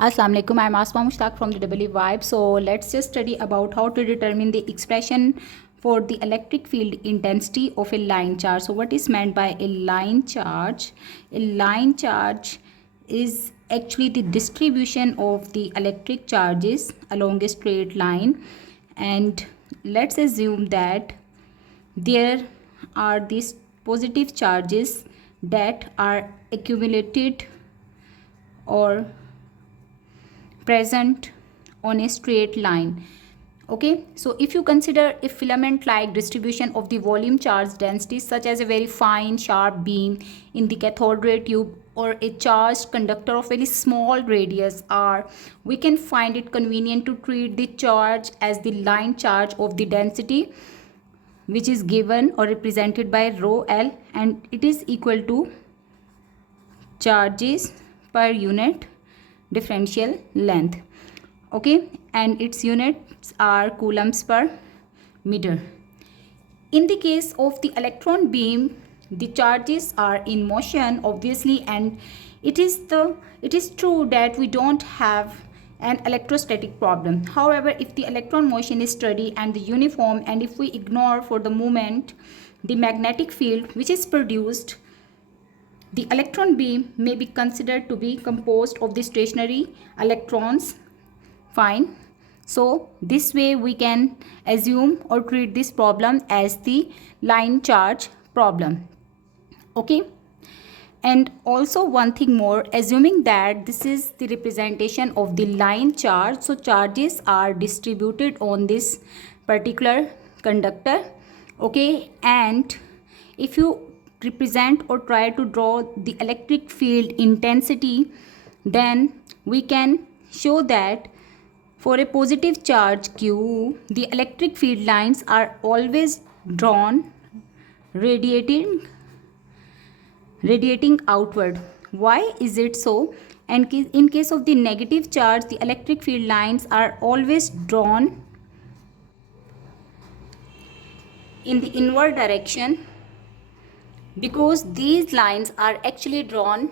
Assalamu alaikum. I'm Asma Mushtaq from the W Vibe. So let's just study about how to determine the expression for the electric field intensity of a line charge. So what is meant by a line charge? A line charge is actually the distribution of the electric charges along a straight line, and let's assume that there are these positive charges that are accumulated or present on a straight line. Okay, so if you consider a filament like distribution of the volume charge density, such as a very fine sharp beam in the cathode ray tube or a charged conductor of very small radius r, we can find it convenient to treat the charge as the line charge of the density, which is given or represented by rho L, and it is equal to charges per unit differential length. Okay, and its units are coulombs per meter. In the case of the electron beam, the charges are in motion obviously, and it is true that we don't have an electrostatic problem. However, if the electron motion is steady and the uniform, and if we ignore for the moment the magnetic field which is produced, the electron beam may be considered to be composed of the stationary electrons. Fine. So this way we can assume or treat this problem as the line charge problem. Okay. And also one thing more, assuming that this is the representation of the line charge, so charges are distributed on this particular conductor. Okay, and if you represent or try to draw the electric field intensity, then we can show that for a positive charge Q, the electric field lines are always drawn radiating outward. Why is it so? And in case of the negative charge, the electric field lines are always drawn in the inward direction, because these lines are actually drawn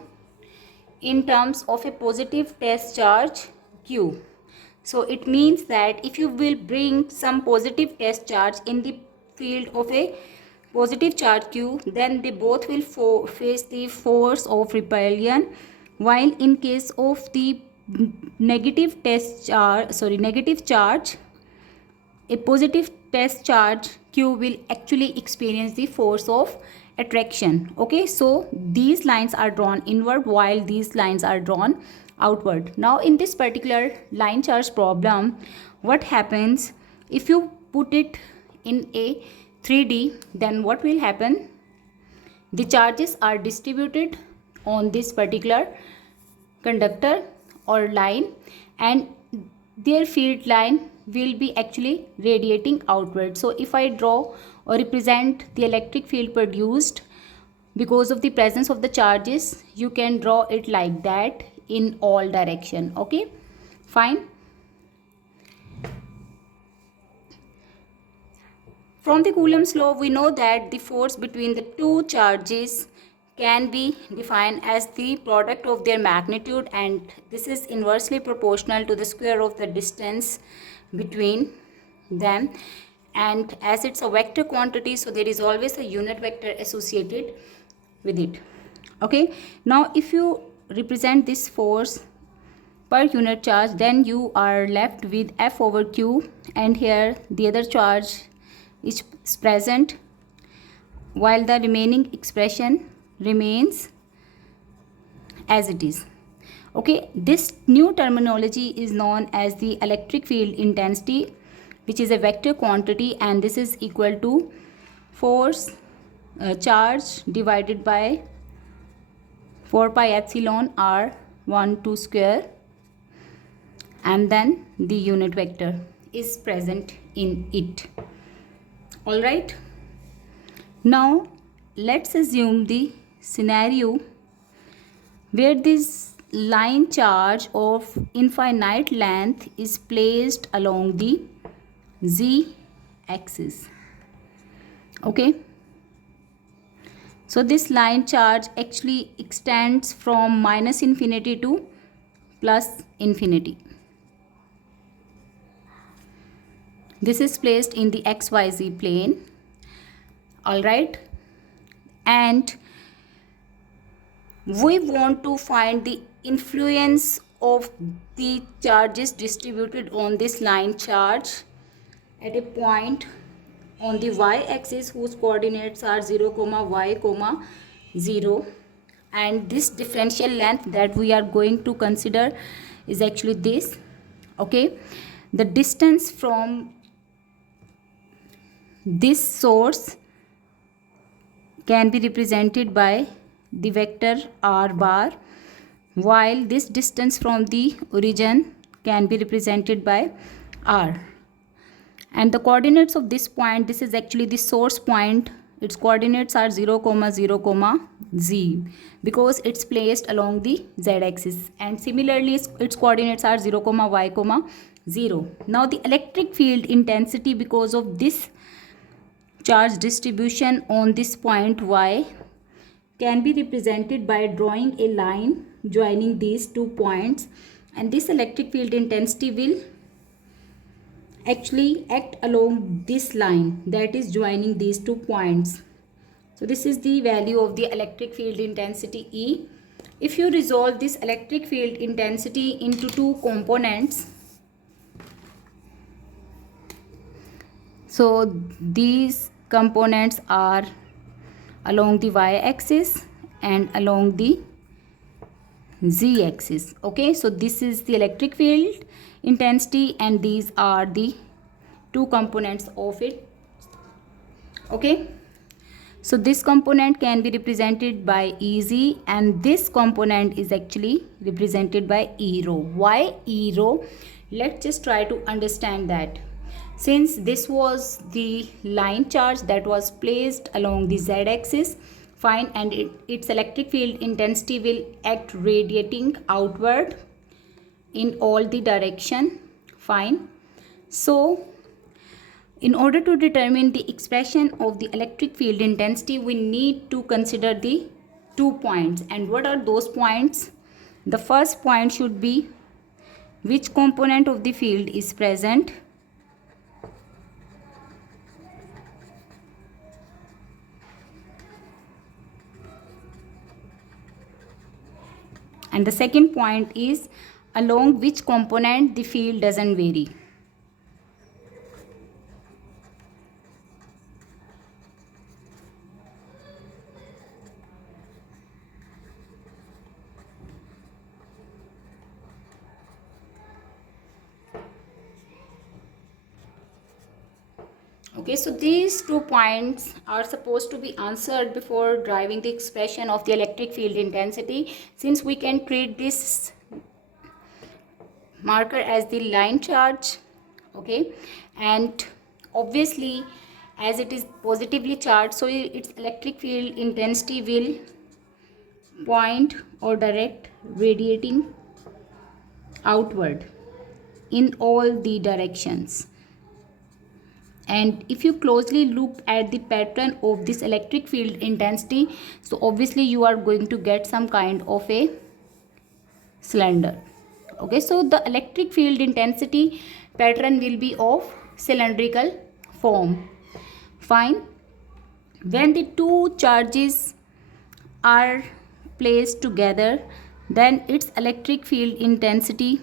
in terms of a positive test charge Q. So it means that if you will bring some positive test charge in the field of a positive charge Q, then they both will face the force of repulsion, while in case of the negative charge, a positive test charge Q will actually experience the force of attraction. Okay, so these lines are drawn inward while these lines are drawn outward. Now in this particular line charge problem, what happens if you put it in a 3D, then what will happen? The charges are distributed on this particular conductor or line, and their field line will be actually radiating outward. So if I draw or represent the electric field produced because of the presence of the charges, you can draw it like that in all direction. Okay, fine. From the Coulomb's law, we know that the force between the two charges can be defined as the product of their magnitude, and this is inversely proportional to the square of the distance between them. And as it's a vector quantity, so there is always a unit vector associated with it. Okay, now if you represent this force per unit charge, then you are left with F over Q, and here the other charge is present, while the remaining expression remains as it is. Okay, this new terminology is known as the electric field intensity, which is a vector quantity, and this is equal to force charge divided by 4 pi epsilon r12 square, and then the unit vector is present in it. All right, now let's assume the scenario where this line charge of infinite length is placed along the z axis. Okay, so this line charge actually extends from minus infinity to plus infinity. This is placed in the XYZ plane. All right, and we want to find the influence of the charges distributed on this line charge at a point on the y-axis whose coordinates are 0, y, 0, and this differential length that we are going to consider is actually this. Okay, the distance from this source can be represented by the vector r bar, while this distance from the origin can be represented by r. And the coordinates of this point, this is actually the source point, its coordinates are 0, 0, z, because it's placed along the z-axis, and similarly its coordinates are 0, y, 0. Now the electric field intensity because of this charge distribution on this point y can be represented by drawing a line joining these 2 points, and this electric field intensity will actually act along this line that is joining these 2 points. So this is the value of the electric field intensity E. If you resolve this electric field intensity into 2 components, so these components are along the y-axis and along the z-axis. Okay, so this is the electric field intensity and these are the 2 components of it. Okay, so this component can be represented by Ez and this component is actually represented by E rho. Why E rho? Let's just try to understand that. Since this was the line charge that was placed along the z-axis, fine, and its electric field intensity will act radiating outward in all the direction, fine. So in order to determine the expression of the electric field intensity, we need to consider the 2 points. And what are those points? The first point should be which component of the field is present, and the second point is along which component the field doesn't vary. Okay, so these 2 points are supposed to be answered before deriving the expression of the electric field intensity, since we can treat this marker as the line charge. Okay, and obviously as it is positively charged, so its electric field intensity will point or direct radiating outward in all the directions. And if you closely look at the pattern of this electric field intensity, so obviously you are going to get some kind of a cylinder. Okay, so the electric field intensity pattern will be of cylindrical form. Fine. When the 2 charges are placed together, then its electric field intensity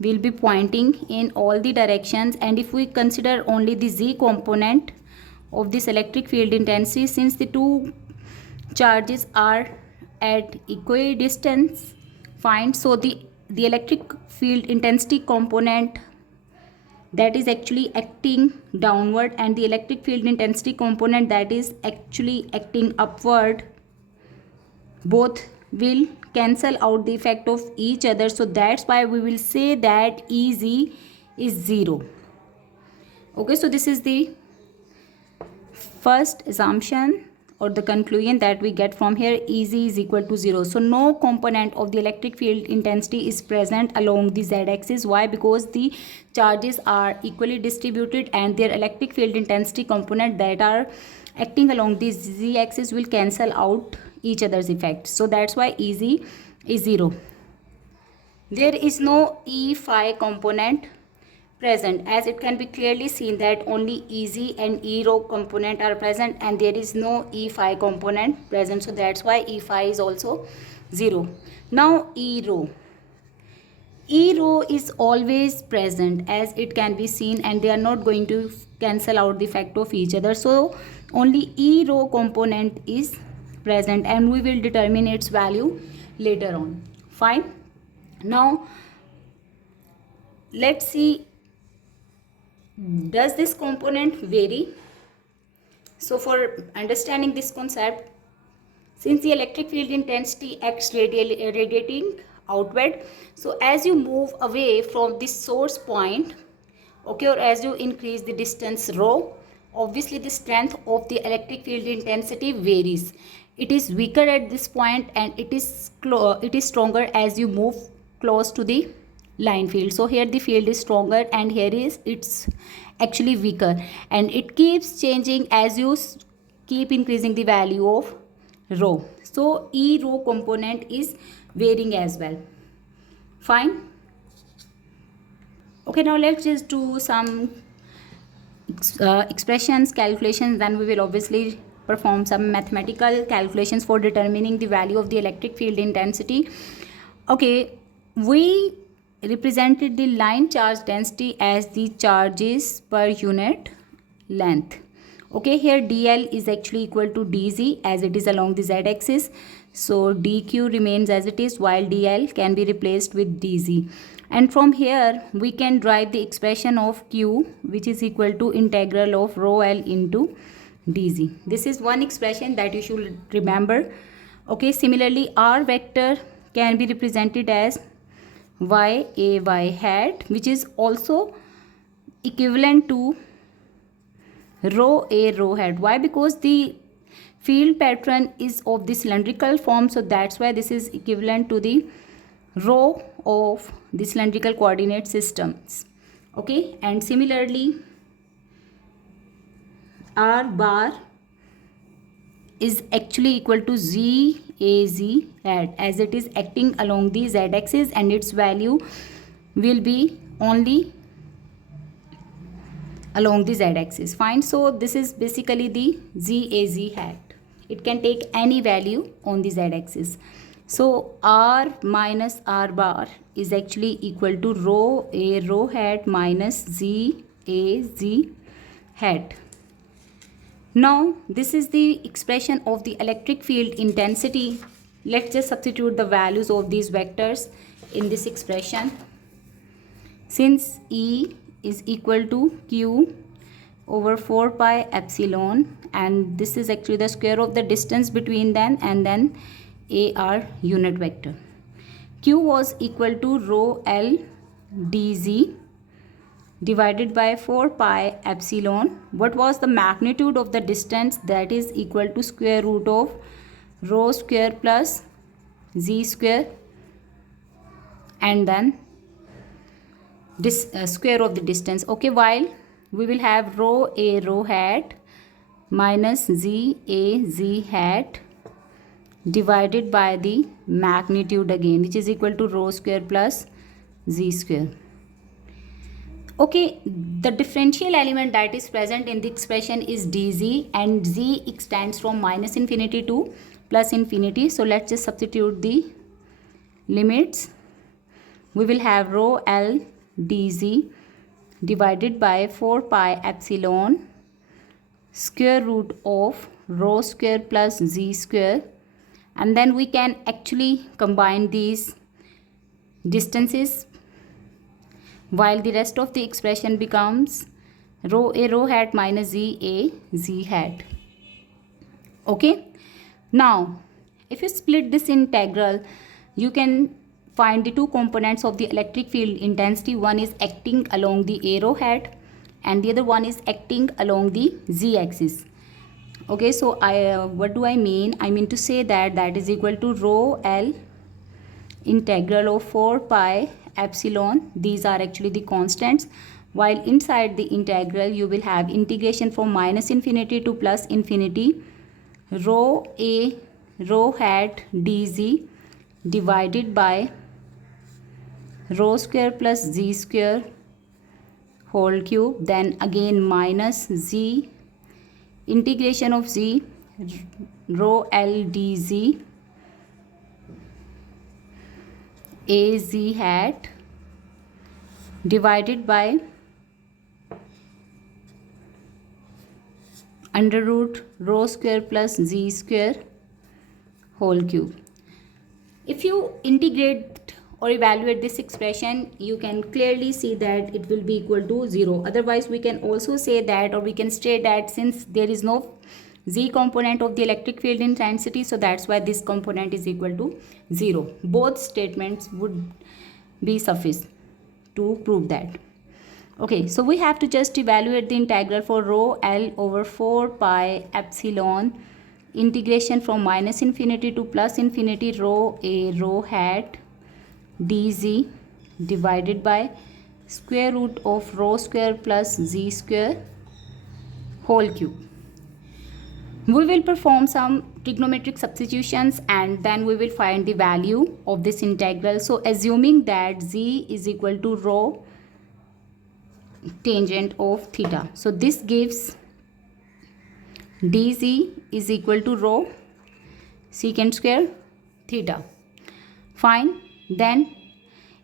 will be pointing in all the directions. And if we consider only the z component of this electric field intensity, since the 2 charges are at equidistance, fine, so the electric field intensity component that is actually acting downward and the electric field intensity component that is actually acting upward, both will cancel out the effect of each other. So that's why we will say that Ez is 0. Okay, so this is the first assumption or the conclusion that we get from here. Ez is equal to 0. So no component of the electric field intensity is present along the z-axis. Why? Because the charges are equally distributed and their electric field intensity component that are acting along the z-axis will cancel out each other's effect. So that's why Ez is 0. there is no E phi component present, as it can be clearly seen that only EZ and E rho component are present and there is no E phi component present, so that's why E phi is also 0. Now E rho is always present, as it can be seen, and they are not going to cancel out the fact of each other, so only E rho component is present and we will determine its value later on. Fine. Now let's see, does this component vary? So for understanding this concept, since the electric field intensity acts radiating outward, so as you move away from this source point, okay, or as you increase the distance rho, obviously the strength of the electric field intensity varies. It is weaker at this point and it is stronger as you move close to the line field. So here the field is stronger and here is it's actually weaker, and it keeps changing as you keep increasing the value of rho. So E rho component is varying as well. Fine. Okay, now let's just do some expressions, calculations, then we will obviously perform some mathematical calculations for determining the value of the electric field intensity. Okay, we represented the line charge density as the charges per unit length. Okay, here dl is actually equal to dz as it is along the z-axis, so dq remains as it is while dl can be replaced with dz, and from here we can derive the expression of q, which is equal to integral of rho l into dz. This is one expression that you should remember. Okay, similarly r vector can be represented as y a y hat, which is also equivalent to rho a rho hat. Why? Because the field pattern is of the cylindrical form, so that's why this is equivalent to the rho of the cylindrical coordinate systems. Okay, and similarly r bar is actually equal to z a z hat, as it is acting along the z axis and its value will be only along the z-axis. Fine. So this is basically the ZAZ hat. It can take any value on the z-axis. So r minus r bar is actually equal to rho a rho hat minus z a z hat. Now this is the expression of the electric field intensity. Let's just substitute the values of these vectors in this expression. Since E is equal to q over 4 pi epsilon, and this is actually the square of the distance between them, and then ar unit vector. Q was equal to rho l dz divided by 4 pi epsilon. What was the magnitude of the distance? That is equal to square root of rho square plus z square, and then this square of the distance. Okay, while we will have rho a rho hat minus z a z hat divided by the magnitude again, which is equal to rho square plus z square. Okay, the differential element that is present in the expression is dz, and z extends from minus infinity to plus infinity. So let's just substitute the limits. We will have rho l dz divided by 4 pi epsilon square root of rho square plus z square, and then we can actually combine these distances, while the rest of the expression becomes rho a rho hat minus z a z hat. Okay, now if you split this integral, you can find the two components of the electric field intensity. One is acting along the a rho hat and the other one is acting along the z axis. Okay, so what do I mean? I mean to say that that is equal to rho l integral of 4 pi epsilon. These are actually the constants, while inside the integral you will have integration from minus infinity to plus infinity rho a rho hat dz divided by rho square plus z square whole cube, then again minus z integration of z rho l dz a z hat divided by under root rho square plus z square whole cube. If you integrate or evaluate this expression, you can clearly see that it will be equal to 0. Otherwise, we can also say that, or we can state that since there is no z component of the electric field intensity, so that's why this component is equal to 0. Both statements would be sufficient to prove that. Okay, so we have to just evaluate the integral for rho L over 4 pi epsilon integration from minus infinity to plus infinity rho a rho hat dz divided by square root of rho square plus z square whole cube. We will perform some trigonometric substitutions and then we will find the value of this integral. So assuming that z is equal to rho tangent of theta, so this gives dz is equal to rho secant square theta. Fine. Then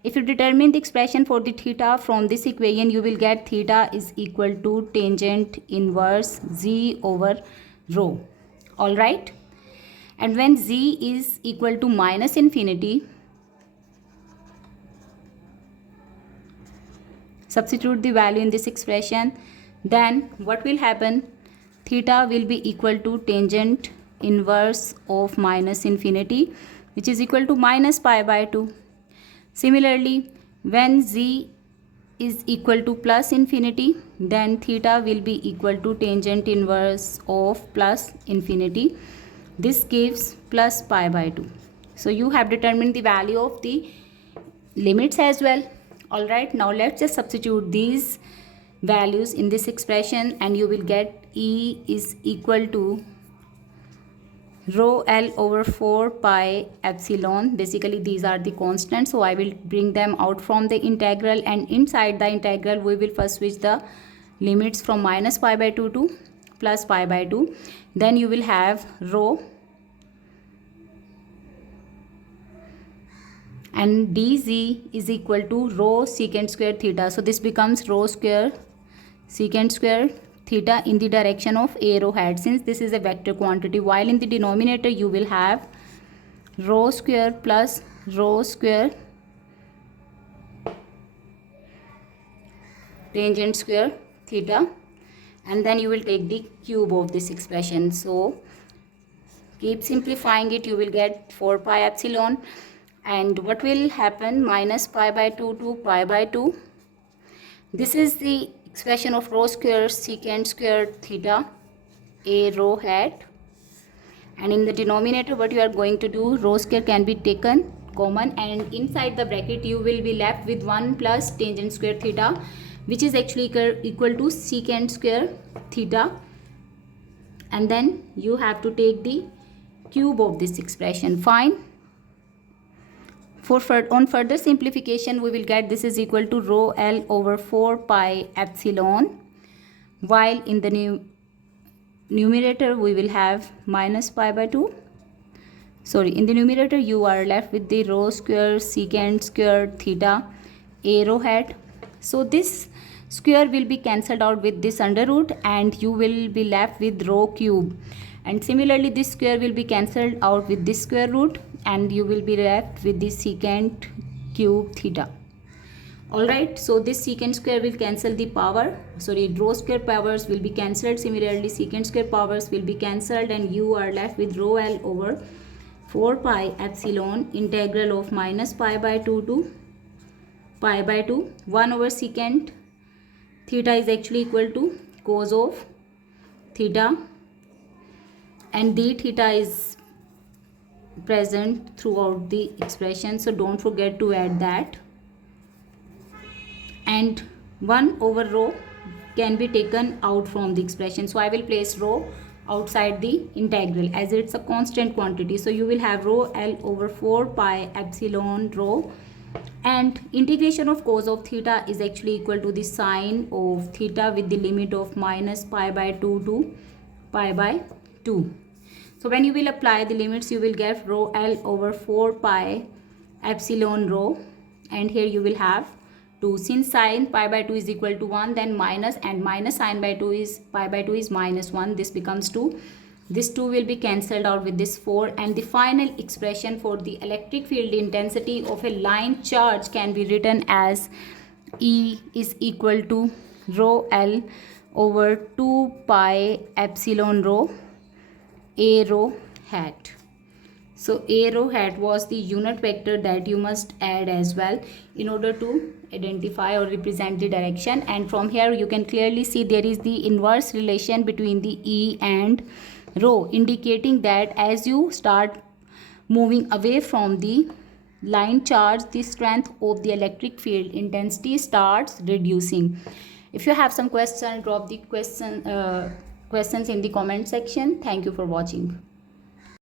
if you determine the expression for the theta from this equation, you will get theta is equal to tangent inverse z over rho. All right. And when z is equal to minus infinity, substitute the value in this expression, then what will happen? Theta will be equal to tangent inverse of minus infinity, which is equal to minus pi by 2. Similarly, when z is equal to plus infinity, then theta will be equal to tangent inverse of plus infinity. This gives plus pi by 2. So you have determined the value of the limits as well. Alright, now let's just substitute these values in this expression and you will get E is equal to rho L over 4 pi epsilon. Basically these are the constants, so I will bring them out from the integral, and inside the integral we will first switch the limits from minus pi by 2 to plus pi by 2. Then you will have rho and dz is equal to rho secant square theta. So this becomes rho square secant square theta in the direction of arrow hat, since this is a vector quantity, while in the denominator you will have rho square plus rho square tangent square theta, and then you will take the cube of this expression. So keep simplifying it, you will get 4 pi epsilon, and what will happen? Minus pi by 2 to pi by 2. This is the expression of rho square secant square theta a rho hat, and in the denominator what you are going to do, rho square can be taken common, and inside the bracket you will be left with 1 plus tangent square theta, which is actually equal to secant square theta, and then you have to take the cube of this expression. Fine. On further simplification, we will get this is equal to rho L over 4 pi epsilon, while in the numerator we will have minus pi by 2. In the numerator you are left with the rho square secant square theta a rho hat. So this square will be cancelled out with this under root and you will be left with rho cube, and similarly this square will be cancelled out with this square root and you will be left with the secant cube theta. Alright, so this secant square will cancel the power, rho square powers will be cancelled, similarly secant square powers will be cancelled, and you are left with rho L over 4 pi epsilon integral of minus pi by 2 to pi by 2. 1 over secant theta is actually equal to cos of theta, and d theta is present throughout the expression, so don't forget to add that, and 1 over rho can be taken out from the expression. So I will place rho outside the integral as it's a constant quantity. So you will have rho L over 4 pi epsilon rho And integration of cos of theta is actually equal to the sine of theta with the limit of minus pi by 2 to pi by 2. So when you will apply the limits, you will get rho L over 4 pi epsilon rho, and here you will have 2. Since sine pi by 2 is equal to 1, then minus, and minus sine by 2 is pi by 2 is minus 1, this becomes 2. This 2 will be cancelled out with this 4, and the final expression for the electric field intensity of a line charge can be written as E is equal to rho L over 2 pi epsilon rho A rho hat. So A rho hat was the unit vector that you must add as well in order to identify or represent the direction. And from here you can clearly see there is the inverse relation between the E and rho, indicating that as you start moving away from the line charge, the strength of the electric field intensity starts reducing. If you have some questions, drop the questions in the comment section. Thank you for watching.